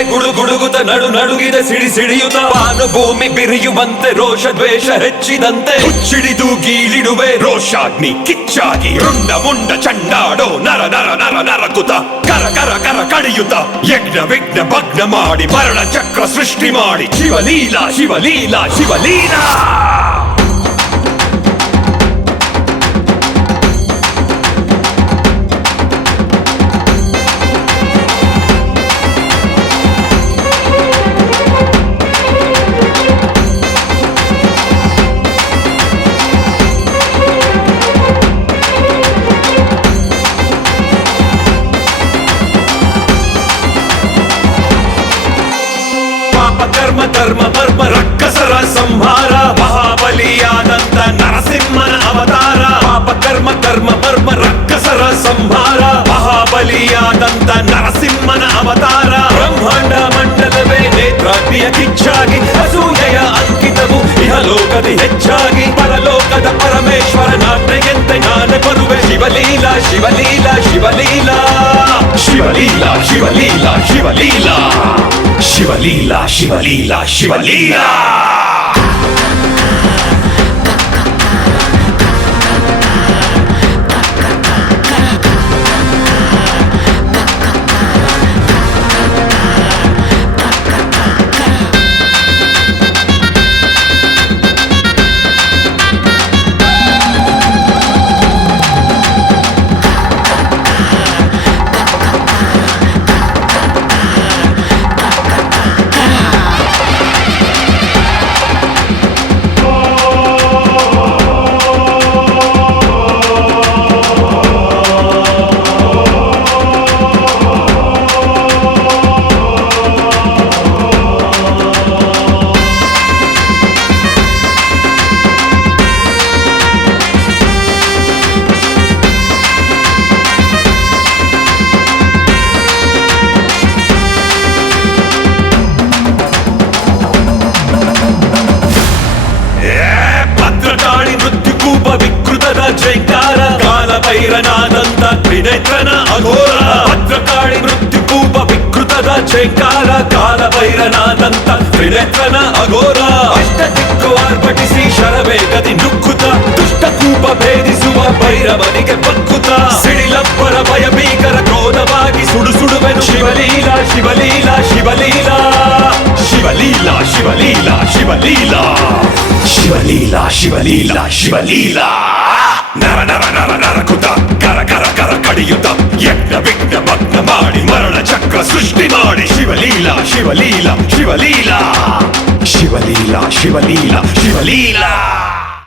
ನಡುಗಿದೆ ಗುಡುಗುಡುಗುತ್ತ ನಡುಗಿದೆ ಸಿಡಿಯುತ್ತ ಬಾನು ಭೂಮಿ ಬಿರಿಯುವಂತೆ ರೋಷ ದ್ವೇಷ ಹೆಚ್ಚಿದಂತೆ ಹುಚ್ಚಿಡಿದು ಗೀಳಿಡುವೆ ರೋಷಾಗ್ನಿ ಕಿಚ್ಚಾಗಿ ರುಂಡ ಮುಂಡ ಚಂಡಾಡೋ ನರ ನರ ನರ ನರಕುತ ಕರ ಕರ ಕರ ಕಡಿಯುತ್ತ ಯಜ್ಞ ವಿಘ್ನ ಭಗ್ನ ಮಾಡಿ ಮರಣ ಚಕ್ರ ಸೃಷ್ಟಿ ಮಾಡಿ ಶಿವಲೀಲಾ ಶಿವಲೀಲಾ ಶಿವಲೀಲಾ. ಕರ್ಮ ಧರ್ಮ ಮರ್ಮ ರಕ್ಕಸರ ಸಂಹಾರ ಮಹಾಬಲಿಯಾದಂತ ನರಸಿಂಹನ ಅವತಾರ. ಪಾಪ ಕರ್ಮ ಧರ್ಮ ಮರ್ಮ ರಕ್ಕಸರ ಸಂಹಾರ ಮಹಾಬಲಿಯಾದಂತ ನರಸಿಂಹನ ಅವತಾರ. ಬ್ರಹ್ಮಾಂಡ ಮಂಡಲವೇ ನೇತ್ರಾಗ್ನಿಯ ಕಿಚ್ಚಾಗಿ ಅಸೂಯೆಯ ಅಂಕಿತವು ಇಹಲೋಕದಿ ಹೆಚ್ಚಾಗಿ ಪರಲೋಕದ ಪರಮೇಶ್ವರನಾಜ್ಞೆಯಂತೆ ನಾನೇ ಬರುವೆ ಶಿವಲೀಲಾ ಶಿವಲೀಲಾ ಶಿವಲೀಲಾ ಶಿವಲೀಲಾ ಶಿವಲೀಲಾ ಶಿವಲೀಲಾ ಶಿವಲೀಲಾ ಶಿವಲೀಲಾ ಶಿವಲೀಲಾ. ಜೈಕಾರ ಕಾಲಭೈರನಾದಂತ ತ್ರಿನೇತ್ರನ ಅಘೋರ. ಭದ್ರಕಾಳಿ ಮೃತ್ಯುಕೂಪ ವಿಕೃತದ ಜೈಕಾರ ಕಾಲಭೈರನಾದಂತ ತ್ರಿನೇತ್ರನ ಅಘೋರ. ಅಷ್ಟ ದಿಕ್ಕು ಆರ್ಭಟಿಸಿ ಶರವೇಗದಿ ನುಗ್ಗುತ್ತ ದುಷ್ಟಕೂಪ ಭೇದಿಸುವ ಭೈರವನಿಗೆ ಬಗ್ಗುತ್ತ ಸಿಡಿಲಬ್ಬರ ಭಯ ಭೀಕರ ಕ್ರೋಧವಾಗಿ ಸುಡುವೆನು ಶಿವಲೀಲಾ ಶಿವಲೀಲಾ ಶಿವಲೀಲಾ ಶಿವಲೀಲಾ ಶಿವಲೀಲಾ ಶಿವಲೀಲಾ ಶಿವಲೀಲಾ ಶಿವಲೀಲಾ ಶಿವಲೀಲಾ. ನರ ನರ ನರ ನರಕುತ ಕರ ಕರ ಕರ ಕಡಿಯುತ್ತ ಯಜ್ಞ ವಿಘ್ನ ಭಗ್ನ ಮಾಡಿ ಮರಣ ಚಕ್ರ ಸೃಷ್ಟಿ ಮಾಡಿ ಶಿವಲೀಲಾ ಶಿವಲೀಲಾ ಶಿವಲೀಲಾ ಶಿವಲೀಲಾ ಶಿವಲೀಲಾ ಶಿವಲೀಲಾ.